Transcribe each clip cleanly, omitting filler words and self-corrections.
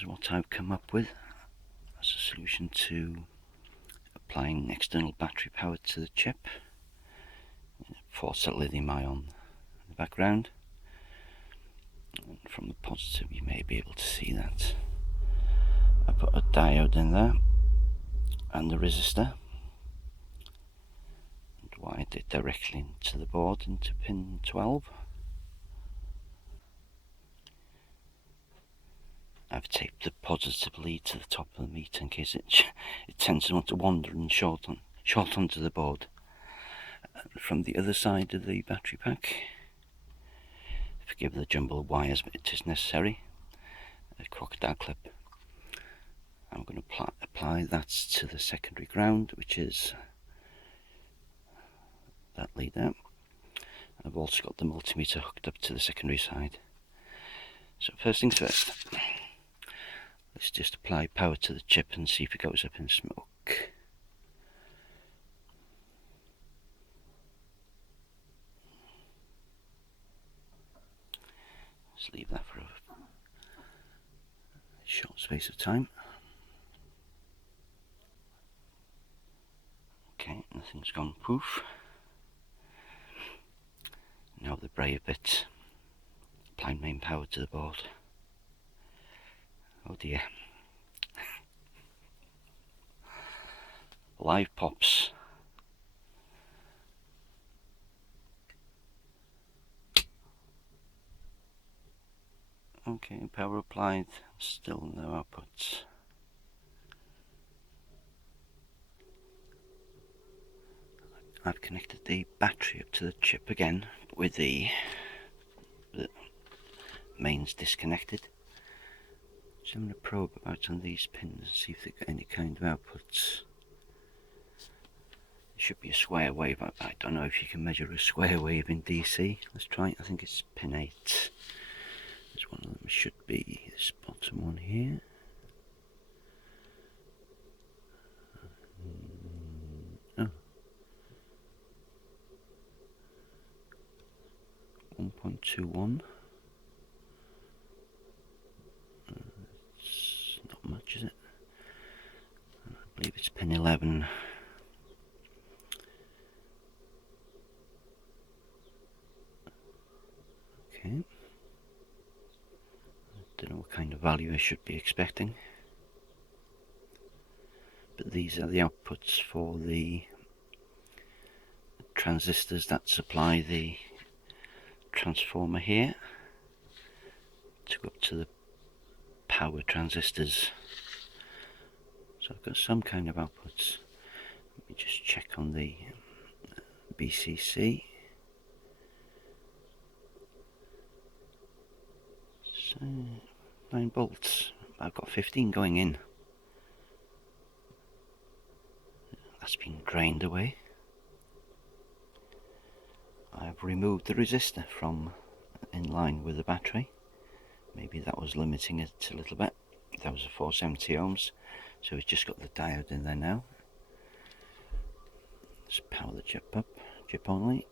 Here's what I've come up with as a solution to applying external battery power to the chip. 4-cell lithium ion in the background, and from the positive you may be able to see that I put a diode in there and the resistor and wired it directly into the board, into pin 12. I've taped the positive lead to the top of the meter in case it tends to want to wander and short onto the board. And from the other side of the battery pack, forgive the jumble of wires, but it is necessary, a crocodile clip. I'm going to apply that to the secondary ground, which is that lead there. I've also got the multimeter hooked up to the secondary side. So first things first, let's just apply power to the chip and see if it goes up in smoke. Let's leave that for a short space of time. Okay, nothing's gone poof. Now the brave bit, applying main power to the board. Oh dear. Live pops. Okay, power applied, still no output. I've connected the battery up to the chip again with the mains disconnected. So I'm going to probe about on these pins and see if they've got any kind of outputs. It should be a square wave. I don't know if you can measure a square wave in DC. Let's try it. I think it's pin 8. This one of them should be this bottom one here. Oh. 1.21. It's not much, is it? I believe it's pin 11. Okay. Don't know what kind of value I should be expecting, but these are the outputs for the transistors that supply the transformer here to go up to the power transistors. So I've got some kind of outputs. Let me just check on the BCC. So 9 volts. I've got 15 going in. That's been drained away. I've removed the resistor from in line with the battery. Maybe that was limiting it a little bit. That was a 470 ohms, so it's just got the diode in there now. Let's power the chip up, chip only.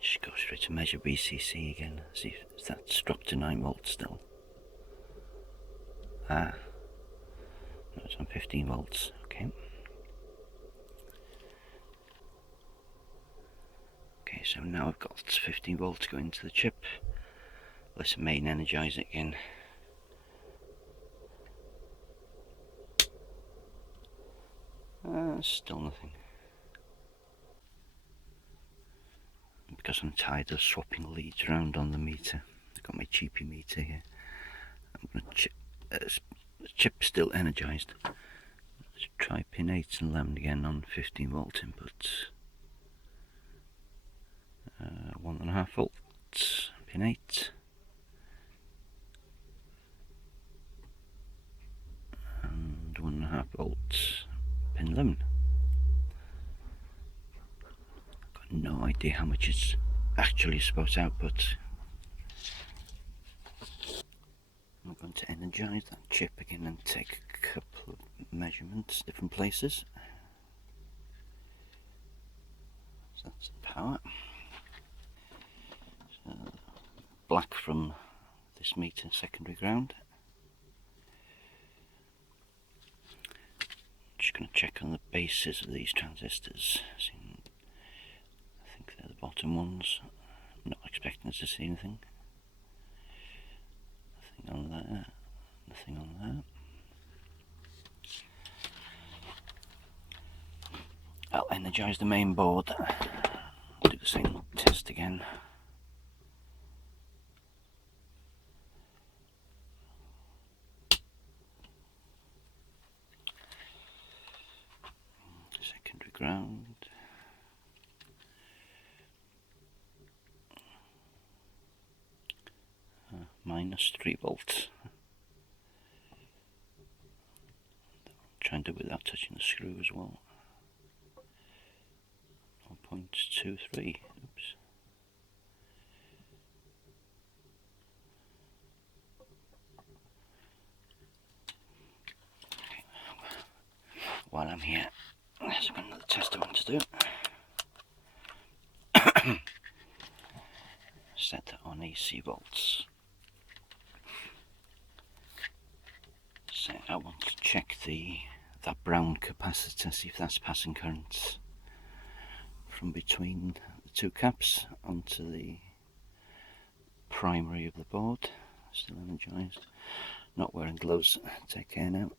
Just go straight to measure BCC again, see if that's dropped to 9 volts still. Ah, no, it's on 15 volts, okay. Okay, so now I've got 15 volts going to the chip. Let's main energize it again. Still nothing. Because I'm tired of swapping leads around on the meter. I've got my cheapy meter here. I'm going to the chip's still energized. Let's try pin 8 and 11 again on 15 volt input. 1.5 volts, pin 8. And 1.5 volts, pin 11. Got no idea how much it's actually supposed to output. I'm going to energize that chip again and take a couple of measurements, different places. So that's the power. black from this meter secondary ground. Just going to check on the bases of these transistors. I think they're the bottom ones. I'm not expecting us to see anything. Nothing on there. Nothing on there. I'll energise the main board. Do the same test again. Secondary ground. Minus 3 volts. Try and do it without touching the screw as well. 0.23. Oops. While I'm here, there's another test I want to do. Set that on AC volts. So I want to check that brown capacitor, see if that's passing currents from between the two caps onto the primary of the board. Still energized. Not wearing gloves. Take care now.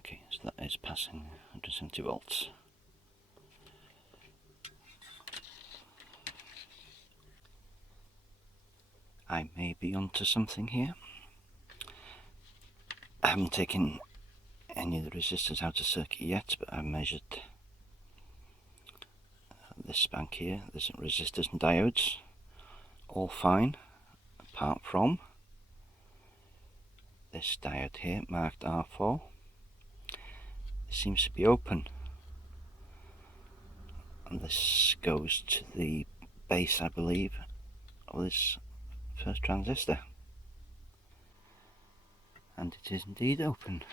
Okay, so that is passing 170 volts. I may be onto something here. I haven't taken any of the resistors out of circuit yet, but I've measured this bank here. There's some resistors and diodes, all fine, apart from this diode here, marked R4. It seems to be open, and this goes to the base, I believe, of this first transistor, and it is indeed open.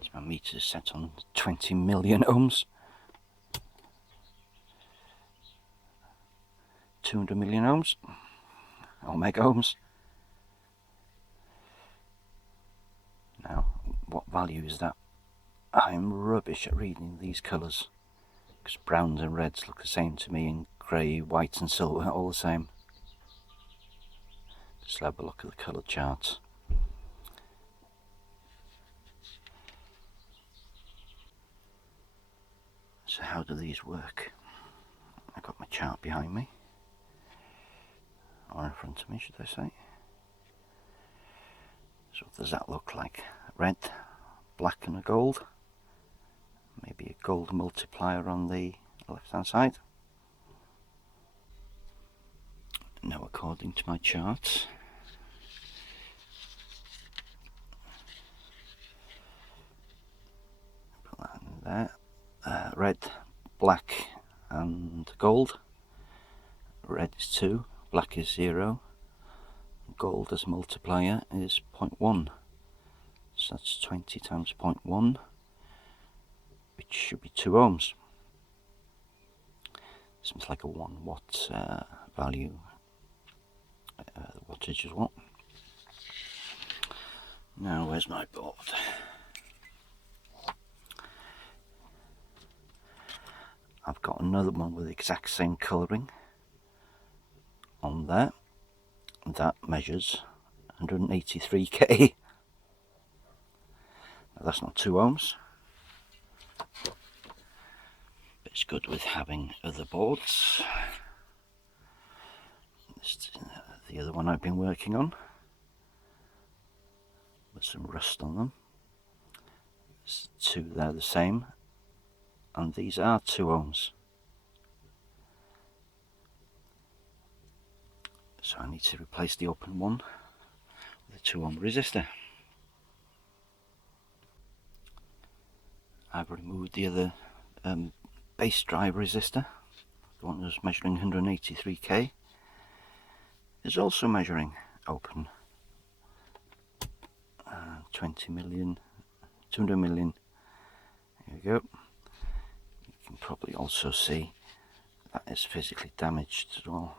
So my meter is set on 20 million ohms, 200 million ohms, or mega ohms. Now, what value is that? I'm rubbish at reading these colours, because browns and reds look the same to me, and grey, white and silver all the same. Just have a look at the colour charts. So how do these work? I've got my chart behind me, or in front of me should I say. So what does that look like? Red, black and a gold. Maybe a gold multiplier on the left hand side. Now according to my chart, put that in there. Red, black and gold. Red is 2, black is 0, gold as multiplier is 0.1, so that's 20 times 0.1, which should be 2 ohms. Seems like a 1 watt value, wattage as well. Now where's my board? I've got another one with the exact same colouring on there. That measures 183k. Now that's not 2 ohms, but it's good with having other boards. This is the other one I've been working on, with some rust on them. There's 2 there the same, and these are 2 ohms. So I need to replace the open one with a 2 ohm resistor. I've removed the other base drive resistor. The one that was measuring 183k is also measuring open. 20 million, 200 million. Here we go. probably also see that is physically damaged as well.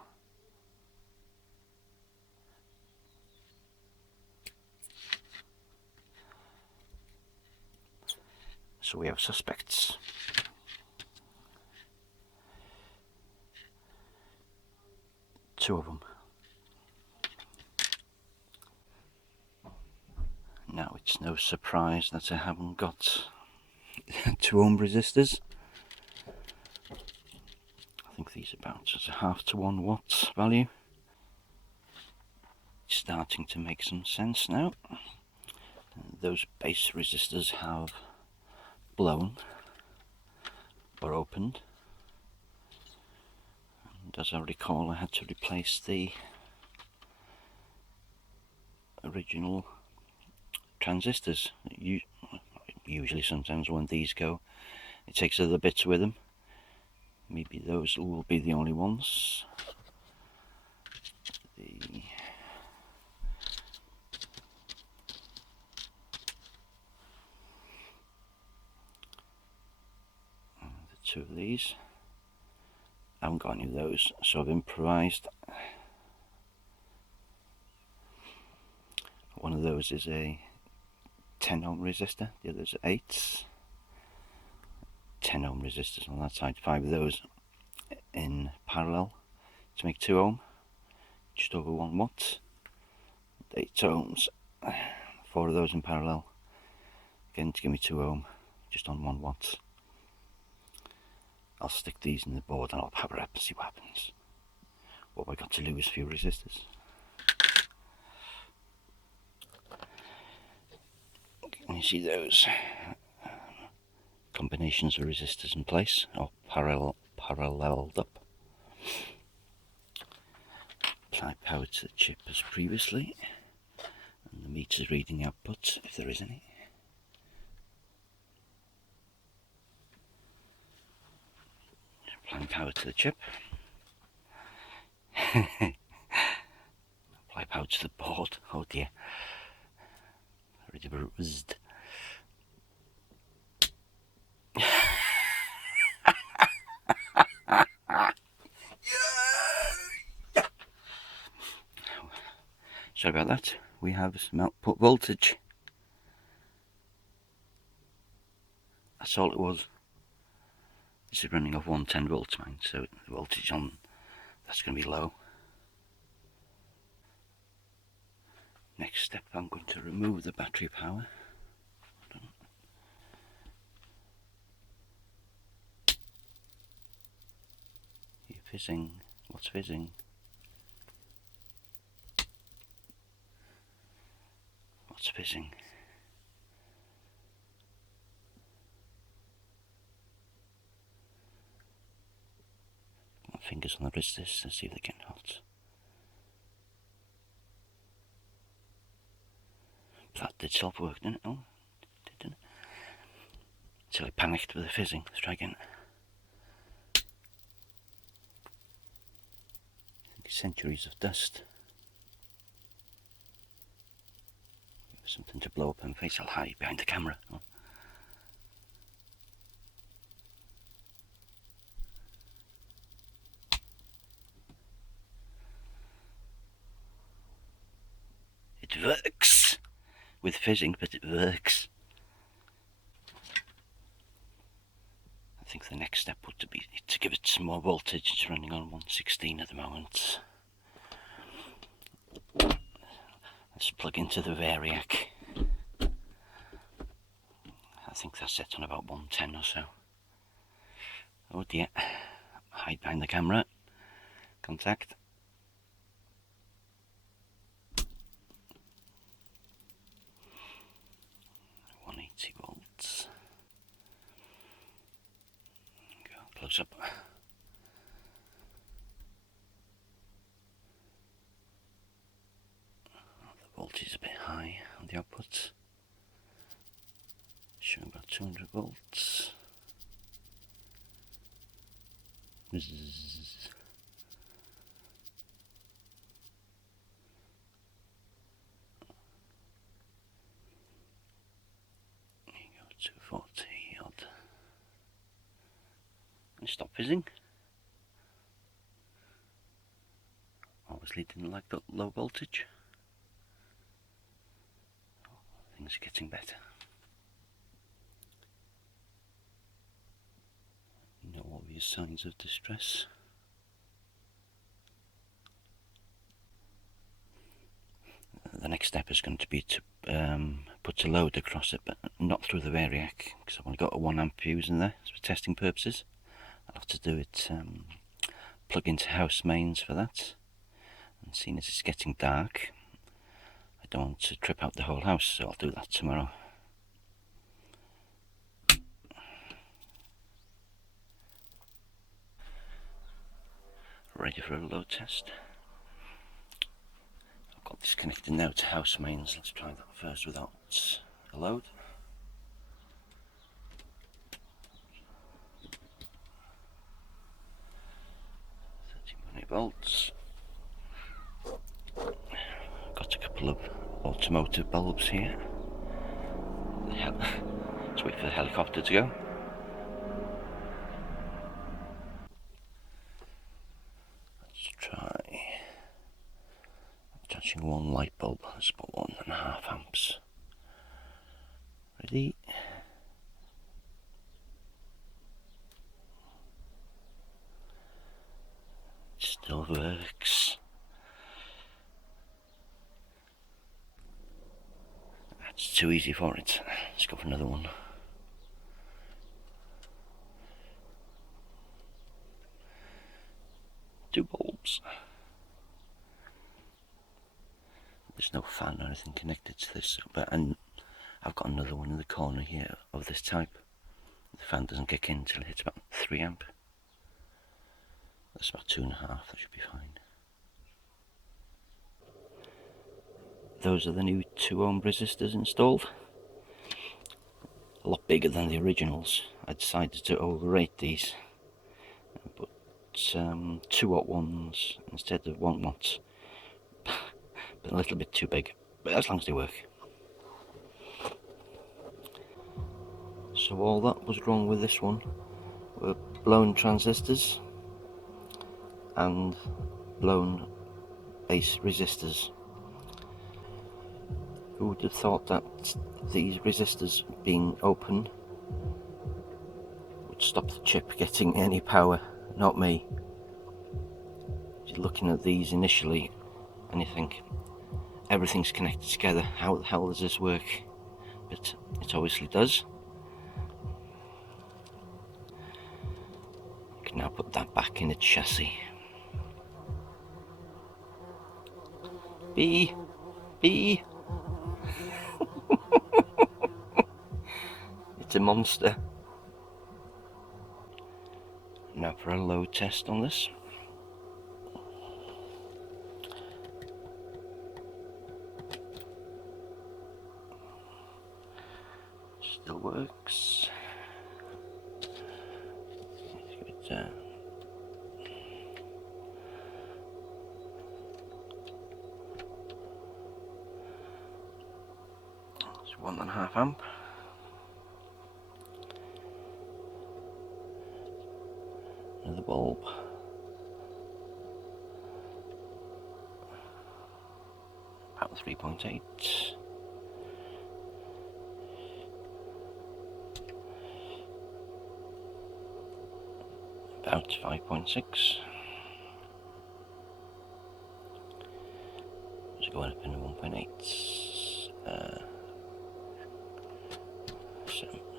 So we have suspects. Two of them. Now it's no surprise that I haven't got 2 ohm resistors. I think these are about as a 1/2 to 1 watt value. It's starting to make some sense now. Those base resistors have blown or opened, and as I recall I had to replace the original transistors. Usually sometimes when these go, it takes other bits with them. Maybe those will be the only ones. The 2 of these. I haven't got any of those, so I've improvised. One of those is a 10 ohm resistor, the other's 8. 10 ohm resistors on that side, 5 of those in parallel to make 2 ohm, just over 1 watt. 8 ohms, 4 of those in parallel, again to give me 2 ohm, just on 1 watt. I'll stick these in the board and I'll power up and see what happens. What have I got to lose? A few resistors. Can you see those combinations of resistors in place, or paralleled up? Apply power to the chip as previously, and the meter's reading output, if there is any. Applying power to the chip. Apply power to the board. Oh dear. Already bruised. Sorry about that. We have some output voltage. That's all it was. This is running off 110 volts mine, so the voltage on that's going to be low. Next step, I'm going to remove the battery power. You're fizzing. What's fizzing? What's fizzing? My fingers on the resistors to see if they get hot. That did self-work, didn't it? Oh, it didn't. Until I panicked with the fizzing. Let's try again. Centuries of dust. Something to blow up in the face. I'll hide behind the camera. Oh. It works with fizzing, but it works. I think the next step would be to give it some more voltage. It's running on 116 at the moment. Let's plug into the variac. I think that's set on about 110 or so. Oh dear. Hide behind the camera. Contact. Volts. Go close up. The voltage is a bit high on the output. Showing about 200 volts. Bzzz. There you go, 240 odd. fizzing. Obviously didn't like that low voltage. Things are getting better. No obvious signs of distress. The next step is going to be to put a load across it, but not through the variac, because I've only got a 1 amp fuse in there for testing purposes. I'll have to do it, plug into house mains for that. And seeing as it's getting dark, I don't want to trip out the whole house, so I'll do that tomorrow. Ready for a load test. I've got this connected now to house mains. Let's try that first without a load. 13.8 volts. Got a couple of automotive bulbs here. Let's wait for the helicopter to go. Let's try touching one light bulb. That's about 1.5 amps. Ready? It still works. That's too easy for it. Let's go for another one. Two bulbs. There's no fan or anything connected to this, and I've got another one in the corner here of this type. The fan doesn't kick in until it hits about 3 amp. That's about 2.5, that should be fine. Those are the new 2 ohm resistors installed. A lot bigger than the originals. I decided to overrate these. But 2-watt ones instead of 1 watt. But a little bit too big, but as long as they work. So all that was wrong with this one were blown transistors and blown base resistors. Who would have thought that these resistors being open would stop the chip getting any power? Not me. You're looking at these initially and you think everything's connected together, how the hell does this work? But it obviously does. I can now put that back in its chassis. B. It's a monster. Now for a load test on this. Still works. Let's give it it's 1.5 amp. Another bulb. About 3.8. About 5.6. It's going up in 1.8.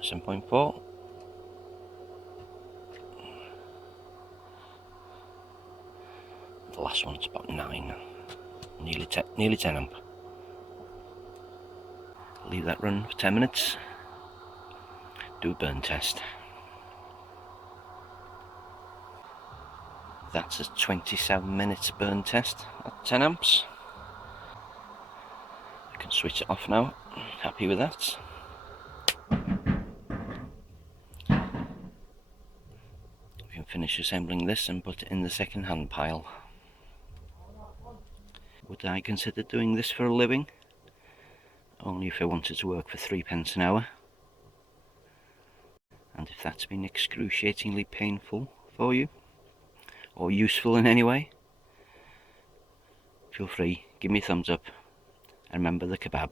7.4. The last one's about 9. Nearly 10 amp. Leave that run for 10 minutes. Do a burn test. That's a 27 minutes burn test at 10 amps. I can switch it off now. Happy with that. We can finish assembling this and put it in the second hand pile. Would I consider doing this for a living? Only if I wanted to work for 3p an hour. And if that's been excruciatingly painful for you, or useful in any way, feel free, give me a thumbs up, and remember the kebab.